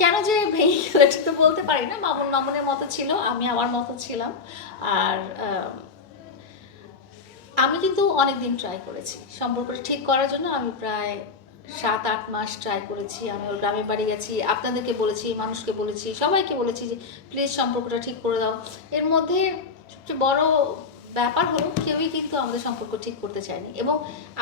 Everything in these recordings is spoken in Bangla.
কেন যে ভেঙে গেল তো বলতে পারি না। মামুন মামুনের মতো ছিল, আমি আমার মতো ছিলাম। আর আমি কিন্তু অনেক দিন ট্রাই করেছি। সম্পর্কটা ঠিক করার জন্য আমি প্রায় সাত, আট মাস ট্রাই করেছি। আমি ওর গ্রামের বাড়ি গেছি, আপনাদেরকে বলেছি, মানুষকে বলেছি, সবাইকে বলেছি যে প্লিজ সম্পর্কটা ঠিক করে দাও। এর মধ্যে সবচেয়ে বড় ব্যাপার হলো কেউই কিন্তু আমাদের সম্পর্ক ঠিক করতে চায়নি। এবং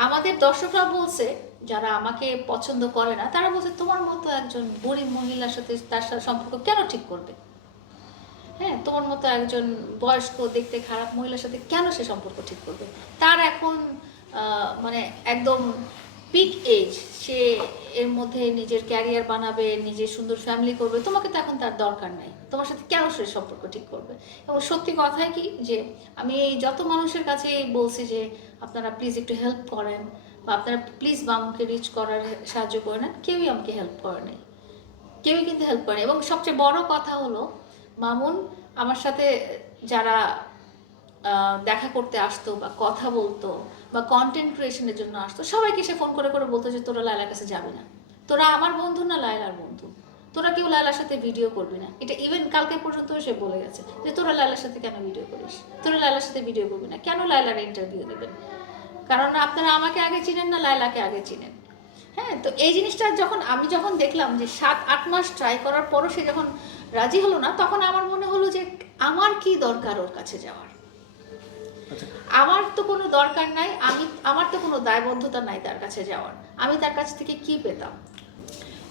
আমাদের দর্শকরা বলছে, যারা আমাকে পছন্দ করে না, তারা বলছে, তোমার মতো একজন বুড়ি মহিলার সাথে তার সাথে সম্পর্ক কেন ঠিক করবে? হ্যাঁ তোমার মতো একজন বয়স্ক, দেখতে খারাপ মহিলার সাথে কেন সে সম্পর্ক ঠিক করবে? তার এখন মানে একদম পিক এজ সে এর মধ্যে নিজের ক্যারিয়ার বানাবে, নিজের সুন্দর ফ্যামিলি করবে, তোমাকে তো এখন তার দরকার নাই। তোমার সাথে কেন সে সম্পর্ক ঠিক করবে? এবং সত্যি কথাই কি যে, আমি যত মানুষের কাছে বলছি যে, আপনারা প্লিজ একটু হেল্প করেন, বা আপনারা প্লিজ বামকে রিচ করার সাহায্য করে নেন কেউই আমাকে হেল্প করে নাই। কেউই কিন্তু হেল্প করে এবং সবচেয়ে বড় কথা হলো, মামুন, আমার সাথে যারা দেখা করতে আসতো বা কথা বলতো বা কন্টেন্ট ক্রিয়েশনের জন্য আসতো, সবাইকে সে ফোন করে করে বলতো যে তোরা লায়লার কাছে যাবি না। তোরা আমার বন্ধু না লায়লার বন্ধু? তোরা কেউ লায়লার সাথে ভিডিও করবি না। এটা ইভেন কালকে পর্যন্ত সে বলে গেছে যে তোরা লায়লার সাথে কেন ভিডিও করিস? তোরা লায়লার সাথে ভিডিও করবি না। কেন লায়লার ইন্টারভিউ দেবেন? কারণ আপনারা আমাকে আগে চিনেন না লায়লাকে আগে চিনেন। হ্যাঁ তো এই জিনিসটা যখন আমি যখন দেখলাম যে সাত, আট মাস ট্রাই করার পরও সে যখন রাজি হলো না, তখন আমার মনে হলো যে আমার কি দরকার ওর কাছে যাওয়ার? আমার তো কোনো দরকার নাই, আমি, আমার তো কোনো দায়বদ্ধতা নাই তার কাছে যাওয়ার। আমি তার কাছ থেকে কি পেতাম?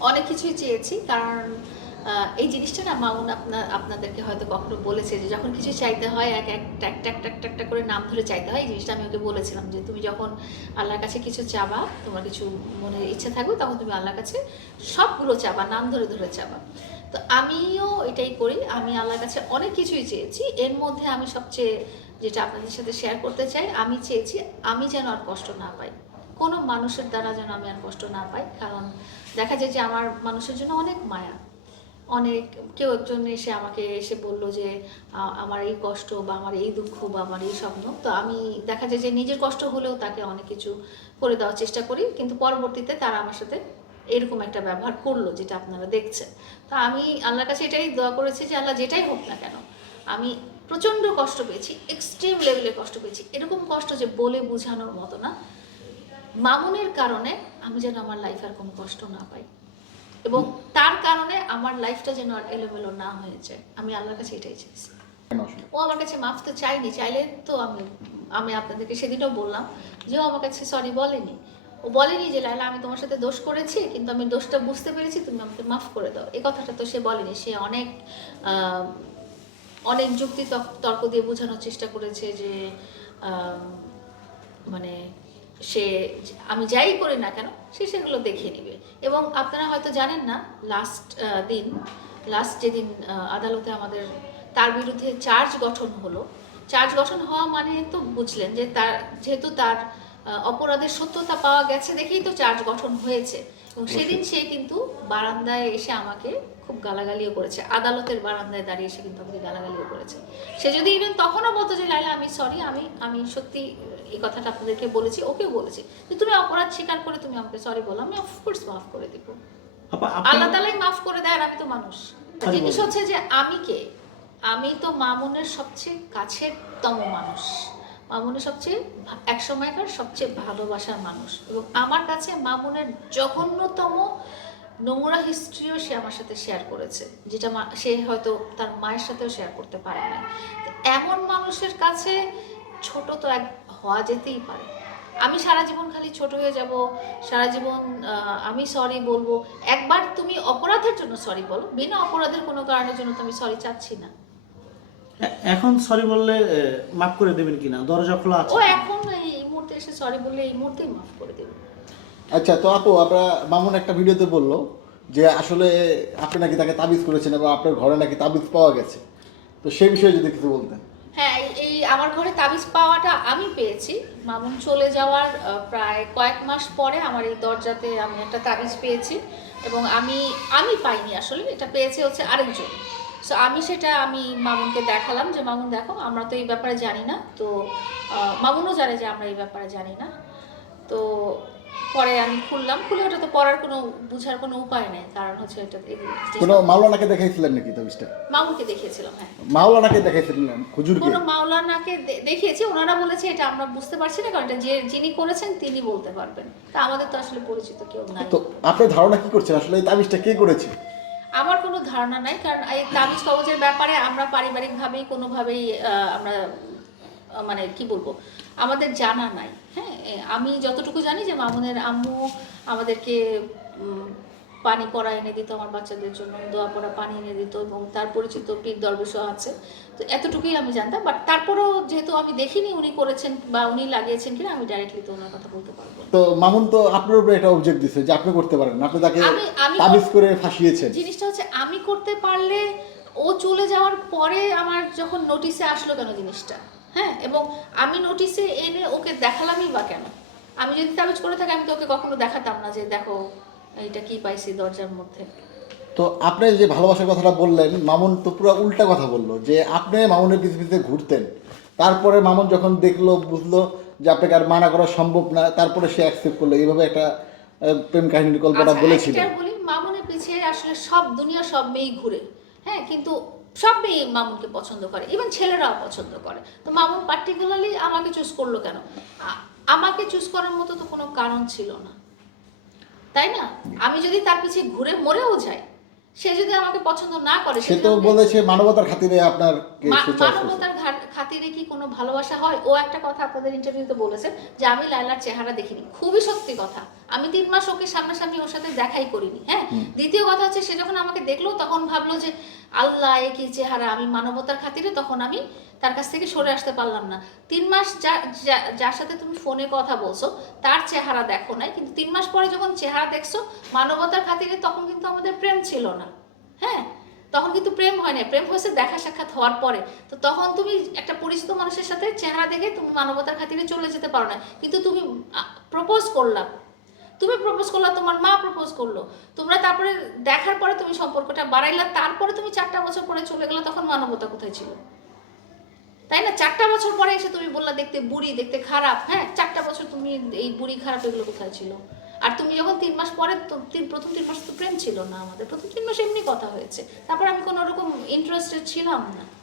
অনেক কিছুই চেয়েছি, কারণ এই জিনিসটা না মামুন আপনার আপনাদেরকে হয়তো কখনো বলেছে যে যখন কিছু চাইতে হয়, এক একটা ট্যাক ট্যাক ট্যাক একটা করে নাম ধরে চাইতে হয়, এই জিনিসটা আমি ওকে বলেছিলাম যে তুমি যখন আল্লাহর কাছে কিছু চাবা, তোমার কিছু মনের ইচ্ছা থাকবে, তখন তুমি আল্লাহর কাছে সবগুলো চাবা, নাম ধরে ধরে চাবা। তো আমিও এটাই করি, আমি আল্লাহর কাছে অনেক কিছুই চেয়েছি, এর মধ্যে আমি সবচেয়ে যেটা আপনাদের সাথে শেয়ার করতে চাই, আমি চেয়েছি আমি যেন আর কষ্ট না পাই। কোনো মানুষের দ্বারা যেন আমি আর কষ্ট না পাই। কারণ দেখা যায় যে আমার মানুষের জন্য অনেক মায়া। অনেক, কেউ একজন এসে আমাকে, এসে বলল যে আমার এই কষ্ট বা আমার এই দুঃখ বা আমার এই স্বপ্ন। তো আমি দেখা যায় যে নিজের কষ্ট হলেও তাকে অনেক কিছু করে দেওয়ার চেষ্টা করি। কিন্তু পরবর্তীতে তারা আমার সাথে এরকম একটা ব্যবহার করল যেটা আপনারা দেখছেন। তো আমি আল্লাহর কাছে এটাই দোয়া করেছি যে, আল্লাহ যেটাই হোক না কেন, আমি প্রচণ্ড কষ্ট পেয়েছি এক্সট্রিম লেভেলে কষ্ট পেয়েছি। এরকম কষ্ট যে বলে বোঝানোর মতো না। মামুনের কারণে আমি যেন আমার লাইফ আর কোনো কষ্ট না পাই। এবং তার কারণে আমার লাইফটা যেন আর এলোমেলো না হয়ে যায়। আমি আল্লাহর কাছে এটাই চাইছি। ও আমার কাছে মাফ তো চাইনি চাইলে তো আমি আমি আপনাদেরকে সেদিনও বললাম যে ও আমার কাছে সরি বলেনি। ও বলেনি যে লাইলা আমি তোমার সাথে দোষ করেছি, কিন্তু আমি দোষটা বুঝতে পেরেছি, তুমি আমাকে মাফ করে দাও। এই কথাটা তো সে বলেনি। সে অনেক অনেক যুক্তি তর্ক দিয়ে বোঝানোর চেষ্টা করেছে যে মানে সে আমি যাই করি না কেন, সে সেগুলো দেখে নেবে। এবং আপনারা হয়তো জানেন না লাস্ট দিন লাস্ট যেদিন আদালতে আমাদের তার বিরুদ্ধে চার্জ গঠন হলো চার্জ গঠন হওয়া মানে তো বুঝলেন যে তার, যেহেতু তার অপরাধের সত্যতা পাওয়া গেছে দেখেই তো চার্জ গঠন হয়েছে। সেদিন সে কিন্তু বারান্দায় এসে আমাকে খুব গালাগালিও করেছে। আদালতের বারান্দায় দাঁড়িয়ে এসে কিন্তু আমাকে গালাগালিও করেছে। সে যদি ইভেন তখনও বলতো যে লাইলা আমি সরি আমি আমি সত্যি এই কথাটা আপনাদেরকে বলেছি ওকেও বলেছি। যে তুমি অপরাধ স্বীকার করে তুমি আমাকে সরি বলো আমি অফকোর্স মাফ করে দিব। আল্লাহ তালাই মাফ করে দেয় আর আমি তো মানুষ। জিনিস হচ্ছে যে আমি কে? আমি তো মামুনের সবচেয়ে কাছের তম মানুষ। মামুনের সবচেয়ে এক সময়কার সবচেয়ে ভালোবাসার মানুষ। এবং আমার কাছে মামুনের জঘন্যতম নোংরা হিস্ট্রিও সে আমার সাথে শেয়ার করেছে, যেটা সে হয়তো তার মায়ের সাথেও শেয়ার করতে পারে না এমন মানুষের কাছে ছোট তো এক হওয়া যেতেই পারে। আমি সারা জীবন খালি ছোট হয়ে যাব, সারা জীবন আমি সরি বলব। একবার তুমি অপরাধের জন্য সরি বলো, বিনা অপরাধের কোনো কারণের জন্য তুমি সরি চাচ্ছি না। এখন সরি বললে মাফ করে দেবেন কিনা? দরজা খোলা আছে। ও এখন এই মুহূর্তে এসে সরি বললে এই মুহূর্তেই মাফ করে দেবে আচ্ছা তো আপু আমরা মামুন একটা ভিডিওতে বলল যে আসলে আপনি নাকি তাকে তাবিজ করেছেন এবং আপনার ঘরে নাকি তাবিজ পাওয়া গেছে। তো সেই বিষয়ে যদি কিছু বলতেন। হ্যাঁ এই- এই আমার ঘরে তাবিজ পাওয়াটা আমি পেয়েছি। মামুন চলে যাওয়ার প্রায় কয়েক মাস পরে আমার এই দরজাতে আমি একটা তাবিজ পেয়েছি এবং আমি আমি পাইনি আসলে। এটা পেয়েছে হচ্ছে আরেকজন। সো আমি সেটা আমি মামুনকে দেখালাম যে মামুন দেখো আমরা তো এই ব্যাপারে জানি না। তো মামুনও জানে যে আমরা এই ব্যাপারে জানি না। তো পরে আমি খুললাম। খুলে ওটা তো পড়ার কোনো বুঝার কোনো উপায় নেই। কারণ হচ্ছে এটা কোনো মাওলানাকে দেখাইছিলেন নাকি তাবিজটা মামুকে দেখিয়েছিলাম হ্যাঁ। মাওলানাকে দেখাইছিলেন হুজুরকে? কোনো মাওলানাকে দেখিয়েছি। ওনারা বলেছে এটা আমরা বুঝতে পারছি না কারণ এটা যে যিনি করেছেন তিনি বলতে পারবেন। তা আমাদের তো আসলে পরিচিত কেউ নাই। তো আপনি ধারণা কি করছেন? আসলে এই তাবিজটা কে করেছে? ধারণা নাই, কারণ এই তাবিজ কবজের ব্যাপারে আমরা পারিবারিকভাবেই কোনোভাবেই আমরা মানে কি বলব, আমাদের জানা নাই। হ্যাঁ আমি যতটুকু জানি যে মামুনের আম্মু আমাদেরকে পানি পড়া এনে দিত আমার বাচ্চাদের জন্য দোয়া পড়া পানি এনে দিত এবং তার পরিচিত পীর দরবেশও আছে। তো এতটুকুই আমি জানতাম বাট তারপরেও যেহেতু আমি দেখিনি উনি করেছেন বা উনি লাগিয়েছেন কিনা আমি ডাইরেক্টলি তো ওনার কথা বলতে পারব তো মামুন তো আপনার উপরে এটা অবজেক্ট দিচ্ছে যে আপনি করতে পারেন আপনি তাকে তাবিজ করে ফাঁসিয়েছেন। জিনিসটা হচ্ছে আমি করতে পারলে ও চলে যাওয়ার পরে আমার যখন নোটিশে আসলো কেন জিনিসটা? হ্যাঁ এবং আমি নোটিশে এনে ওকে দেখালামই বা কেন? আমি যদি তাবিজ করে থাকি আমি তো ওকে কখনো দেখাতাম না যে দেখো এইটা কি পাইছি দরজার মধ্যে? তো আপনি যে ভালোবাসার কথাটা বললেন মামুন তো পুরো উল্টা কথা বলল যে আপনি মামুনের পিছনে ঘুরতেন। তারপরে মামুন যখন দেখল বুঝলো যে আপনাকে আর মানা করা সম্ভব না তারপরে সে অ্যাকসেপ্ট করল। এইভাবে একটা প্রেম কাহিনীর গল্পটা আচ্ছা, বলেছিল। বলি মামুনের পিছিয়ে আসলে সব দুনিয়া সব মেয়েই ঘুরে। হ্যাঁ কিন্তু সব মেয়ে মামুনকে পছন্দ করে ইভেন ছেলেরাও পছন্দ করে। তো মামুন পার্টিকুলারলি আমাকে চুজ করল কেন? আমাকে চুজ করার মতো তো কোনো কারণ ছিল না। তাই না? আমি যদি তার পিছে ঘুরে মরেও যাই সে যদি আমাকে পছন্দ না করে সে তো বলেছে মানবতার খাতিরে আপনার মানবতার খাতিরে কি কোনো ভালোবাসা হয়? ও একটা কথা আপনাদের ইন্টারভিউতে বলেছে যে আমি লাইলার চেহারা দেখিনি। খুবই সত্যি কথা। আমি তিন মাস ওকে সামনাসামনি ওর সাথে দেখাই করিনি হ্যাঁ? দ্বিতীয় কথা হচ্ছে সে যখন আমাকে দেখল তখন ভাবলো যে আল্লাহ এ কি চেহারা? আমি মানবতার খাতিরে তখন আমি তার কাছ থেকে সরে আসতে পারলাম না। তিন মাস যা- যার সাথে তুমি ফোনে কথা বলছো তার চেহারা দেখো নাই কিন্তু তিন মাস পরে যখন চেহারা দেখছ মানবতার খাতিরে তখন কিন্তু আমাদের প্রেম ছিল না হ্যাঁ? তখন কিন্তু প্রেম হয় না প্রেম হয়েছে দেখা সাক্ষাৎ হওয়ার পরে। তো তখন তুমি একটা পরিচিত মানুষের সাথে চেহারা দেখে তুমি মানবতার খাতিরে চলে যেতে পারো না কিন্তু তুমি প্রপোজ করলা। তুমি প্রপোজ করলা, তোমার মা প্রপোজ করল। তোমরা তারপরে দেখার পরে তুমি সম্পর্কটা বাড়াইলা, তারপরে তুমি চারটা বছর পরে চলে গেলো, তখন মানবতা কোথায় ছিল? তাই না? চারটা বছর পরে এসে তুমি বললা, দেখতে বুড়ি, দেখতে খারাপ। হ্যাঁ চারটা বছর তুমি এই বুড়ি, খারাপ এগুলো কোথায় ছিল? আর তুমি যখন তিন মাস পরে তো- প্রথম তিন মাস তো প্রেম ছিল না আমাদের। প্রথম তিন মাস এমনি কথা হয়েছে। তারপর আমি কোনো রকম ইন্টারেস্টেড ছিলাম না।